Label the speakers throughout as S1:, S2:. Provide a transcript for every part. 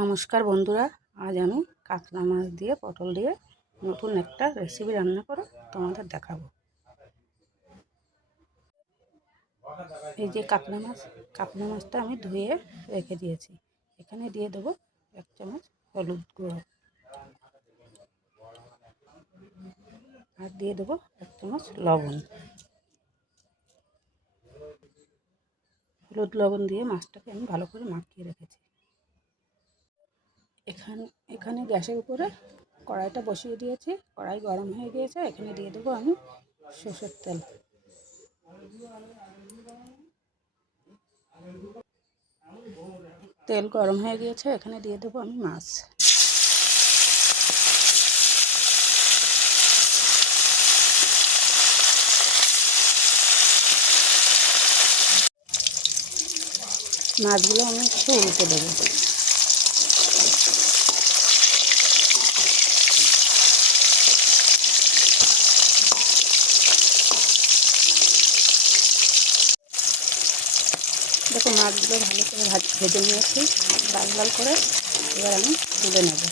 S1: নমস্কার বন্ধুরা, আজ আমি কাতলা মাছ দিয়ে, পটল দিয়ে নতুন একটা রেসিপি রান্না করে তোমাদের দেখাবো। এই যে কাতলা মাছ, কাতলা মাছটা আমি ধুয়ে রেখে দিয়েছি। এখানে দিয়ে দেবো এক চামচ হলুদ গুঁড়ো। আর দিয়ে দেবো এক চামচ লবণ। হলুদ লবণ দিয়ে মাছটাকে আমি ভালো করে মাখিয়ে রেখেছি। এখানে এখানে গ্যাসের উপরে কড়াইটা বসিয়ে দিয়েছি। কড়াই গরম হয়ে গিয়েছে, এখানে দিয়ে দেবো আমি সর্ষের তেল। তেল গরম হয়ে গিয়েছে, এখানে দিয়ে দেবো আমি মাছ। মাছগুলো আমি একটু উল্টে দেবো। দেখো মাছগুলো ভালো করে ভাজ নিয়েছি। লাল লাল করে এবার আমি তুলে নেব।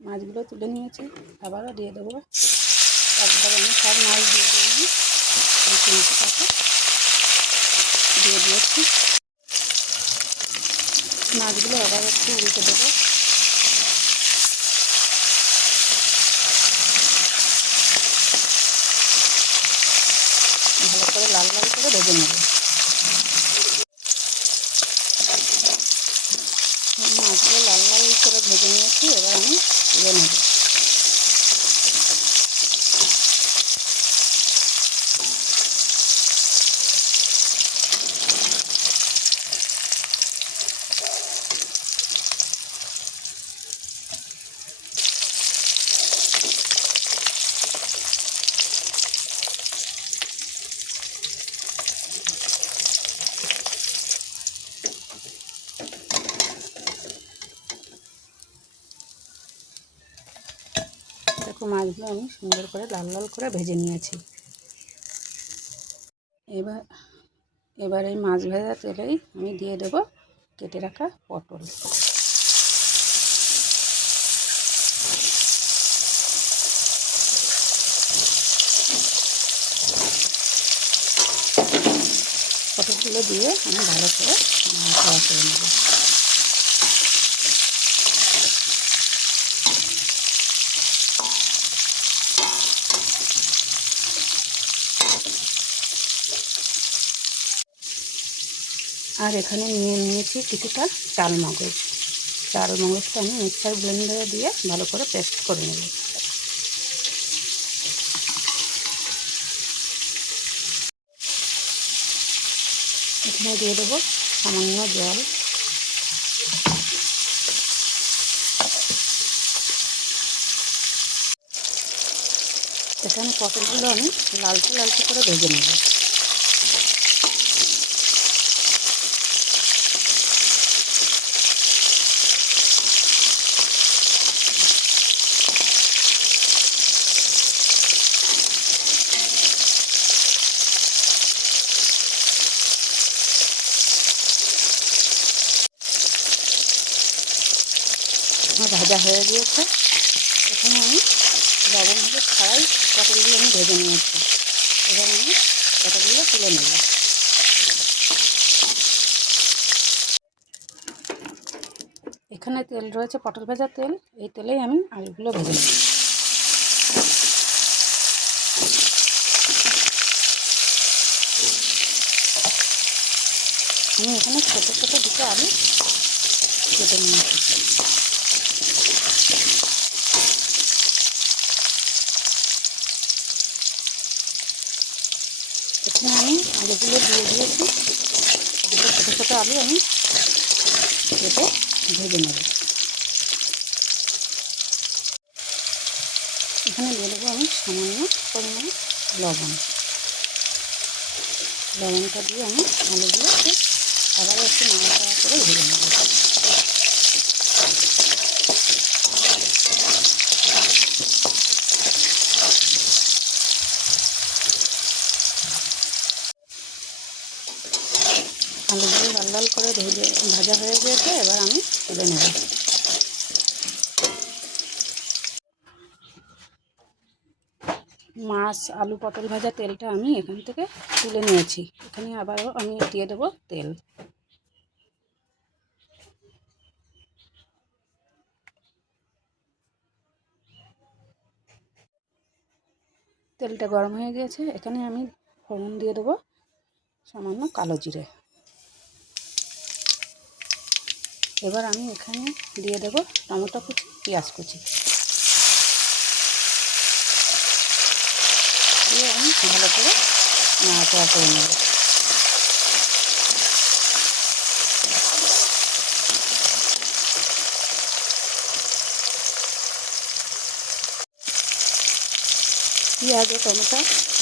S1: মাছগুলো তুলে নিয়েছি। আবারও দিয়ে দেবো। সব মাছ দিয়ে দিই এই পাতা দিয়ে দিয়েছি। মাছগুলো আবার একটু উল্টে দেবো। ভালো করে লাল লাল করে ভেজে নেব মাছগুলো লাল লাল করে ভেজে নিয়েছি এবার আমি তুলে নেব দেখো মাছগুলো আমি সুন্দর করে লাল লাল করে ভেজে নিয়েছি। এবার এবার এই মাছ ভাজা তেলেই আমি দিয়ে দেব কেটে রাখা পটল। পটলগুলো দিয়ে আমি ভালো করে খাওয়া করে নেব। আর এখানে নিয়ে নিয়েছি কিছুটা চাল মগজ। চাল মগজটা আমি মিক্সার ব্লেন্ডারে দিয়ে ভালো করে পেস্ট করে নেব। এখানে দিয়ে দেবো সামান্য জল। এখানে পটলগুলো আমি লালচে লালচে করে ভেজে নেব আমার ভাজা হয়ে গিয়েছে। এখানে আমি লবণ দিয়ে ছাড়াই পটলগুলো আমি ভেজে নিয়েছি। এবং আমি পটলগুলো তুলে নেব। এখানে তেল রয়েছে, পটল ভাজার তেল। এই তেলেই আমি আলুগুলো ভেজে নেব। আমি এখানে ছোটো ছোটো দুটো আলু কেটে নিয়েছি এখানে আমি আলুগুলো দিয়ে দিয়েছি। দুটো ছোটো ছোটো আলু আমি কেটে ভেজে নেব। এখানে দিয়ে দেবো আমি সামান্য পরিমাণে লবণ। লবণটা দিয়ে আমি আলুগুলো আবার একটু নাড়া করে ভেজে নেব আলুগুলো লাল লাল করে ভেজে ভাজা হয়ে গিয়েছে এবার আমি তুলে নেব মাছ আলু পটল ভাজা তেলটা আমি এখান থেকে তুলে নিয়েছি। এখানে আবারও আমি দিয়ে দেবো তেল। তেলটা গরম হয়ে গিয়েছে। এখানে আমি ফোড়ন দিয়ে দেবো সামান্য কালো জিরে। এবার আমি এখানে দিয়ে দেবো টমেটো কুচি, পেঁয়াজ কুচি। দিয়ে আমি ভালো করে নাড়াচাড়া করে নেব। পেঁয়াজ ও টমেটো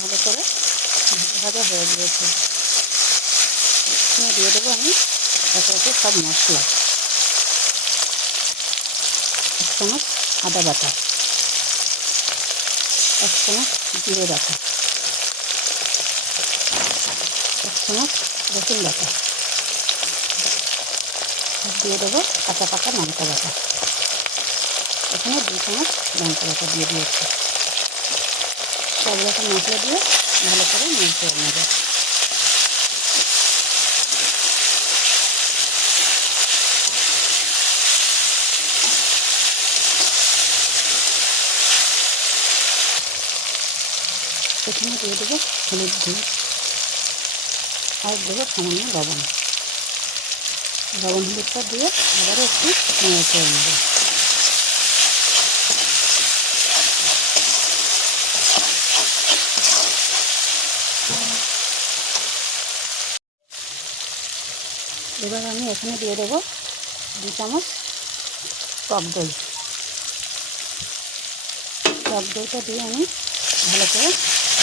S1: ভালো করে ভাজা হয়ে গিয়েছে। দিয়ে দেবো আমি একে একে সব মশলা। এক চামচ আদা বাটা। এক চামচ জিরে বাটা। এক চামচ রসুন বাটা। দিয়ে দেবো কাঁচা পাকা লঙ্কা বাটা। এখানে দু চামচ লঙ্কা বাটা দিয়ে দিয়েছি। সব রকম মশলা দিয়ে ভালো করে নেড়ে নেবে। এখানে দিয়ে দেবো হলুদ গুঁড়ো আর দেবো সামান্য লবণ। লবণ হলুদটা দিয়ে আবারও একটু নেড়ে করে নেব। এবার আমি এখানে দিয়ে দেবো দু চামচ টক দই। টক দইটা দিয়ে আমি ভালো করে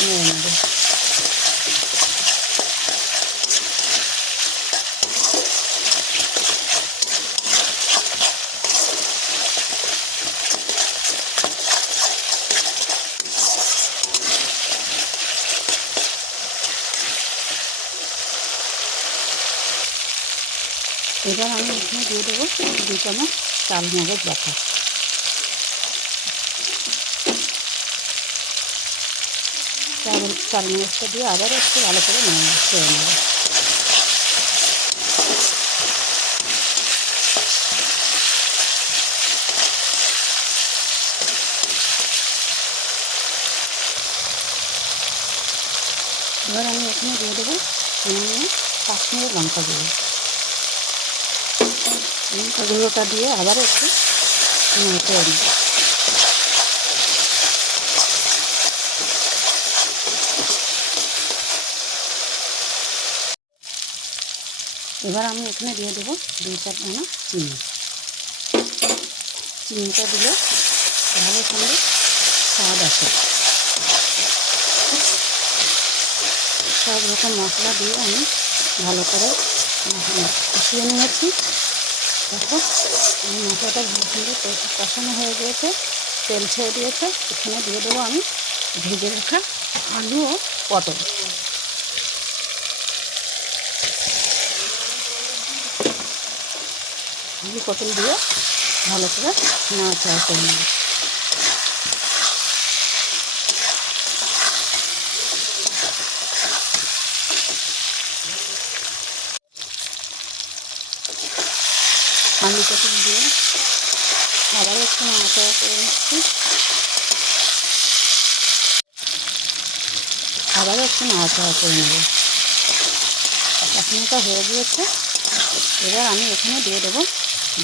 S1: নেড়ে নেব এবার আমি এখানে দিয়ে দেবো দু চামচ চাল মগজ বাটা চাল চাল মগজটা দিয়ে আবারও একটু ভালো করে নেড়ে করে নেব। এবার আমি এখানে দিয়ে দেবো কাশ্মীরি লঙ্কা গুঁড়ো। লঙ্কা গুঁড়োটা দিয়ে আবার একটু নেড়ে নেব। এবার আমি এখানে দিয়ে দেবো দুই চার দানা চিনি। চিনিটা দিলে ভালো সঙ্গে স্বাদ আসে। সব রকম মশলা দিয়ে আমি ভালো করে কষিয়ে নিয়েছি। দেখো, এই মশলাটা ভালো সুন্দর কষানো হয়ে গিয়েছে, তেল ছেড়ে দিয়েছে। এখানে দিয়ে দেবো আমি ভেজে রাখা আলু ও পটল। আলু পটল দিয়ে ভালো করে নাড়াচাড়া করে নেব। আলু পটল দিয়ে আবার একটু নাড়াচাড়া করে নিচ্ছি। আবারও একটু নাড়াচাড়া করে নেব। এখনটা হয়ে গিয়েছে, এবার আমি এখানে দিয়ে দেবো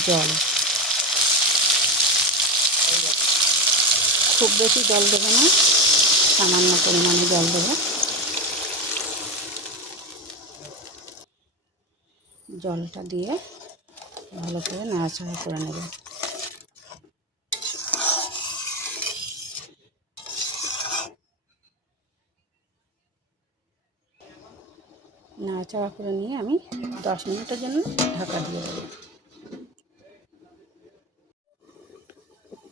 S1: জল। খুব বেশি জল দেবো না, সামান্য পরিমাণে জল দেবো। জলটা দিয়ে ভালো করে নাড়াচাড়া করে নেব। নাড়াচাড়া করে নিয়ে আমি দশ মিনিটের জন্য ঢাকা দিয়ে দেবো।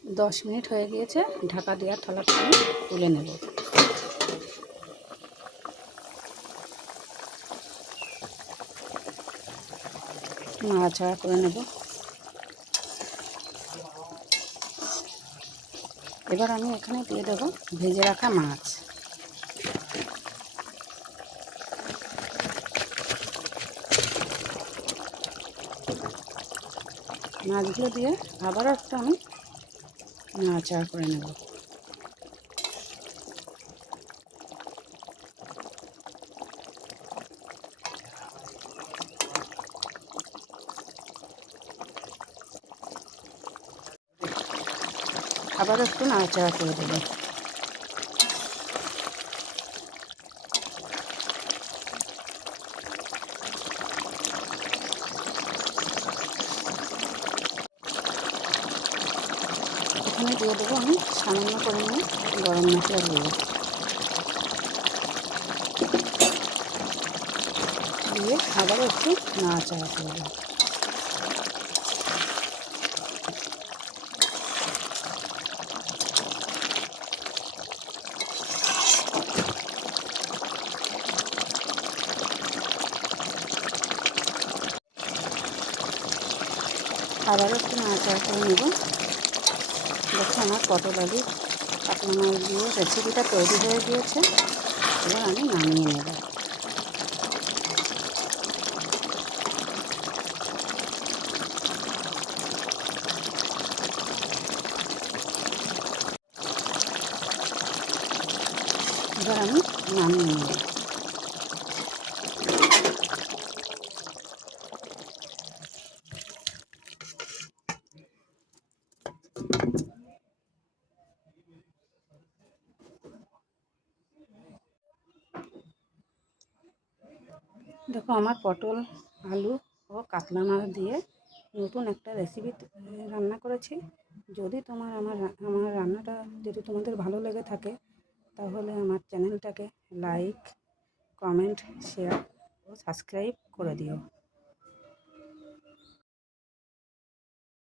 S1: দশ মিনিট হয়ে গিয়েছে, ঢাকা দেওয়ার থালাটা আমি তুলে নেব। নাড়াচাড়া করে নেব। এবার আমি এখানে দিয়ে দেবো ভেজে রাখা মাছ। মাছগুলো দিয়ে আবারও একটা আমি নাড়াচাড়া করে নেব। আবার একটু নাড়াচাড়া করে দেবো। এখানে দিয়ে দেবো আমি। সামান্য পরিমাণে গরম মশলা গুঁড়ো দিয়ে আবার একটু নাড়াচাড়া করে দেবো। আবার একটু নাড়াচাড়া করে নেব। দেখো আমার পটল আলু। মাছ দিয়ে রেসিপিটা তৈরি হয়ে গিয়েছে, এবার আমি নামিয়ে নেব। এবার আমি নামিয়ে নেব। দেখো আমার পটল, আলু ও কাতলা মাছ দিয়ে নতুন একটা রেসিপি রান্না করেছি। যদি তোমার আমার আমার রান্নাটা যদি তোমাদের ভালো লেগে থাকে, তাহলে আমার চ্যানেলটাকে লাইক কমেন্ট শেয়ার ও সাবস্ক্রাইব করে দিও।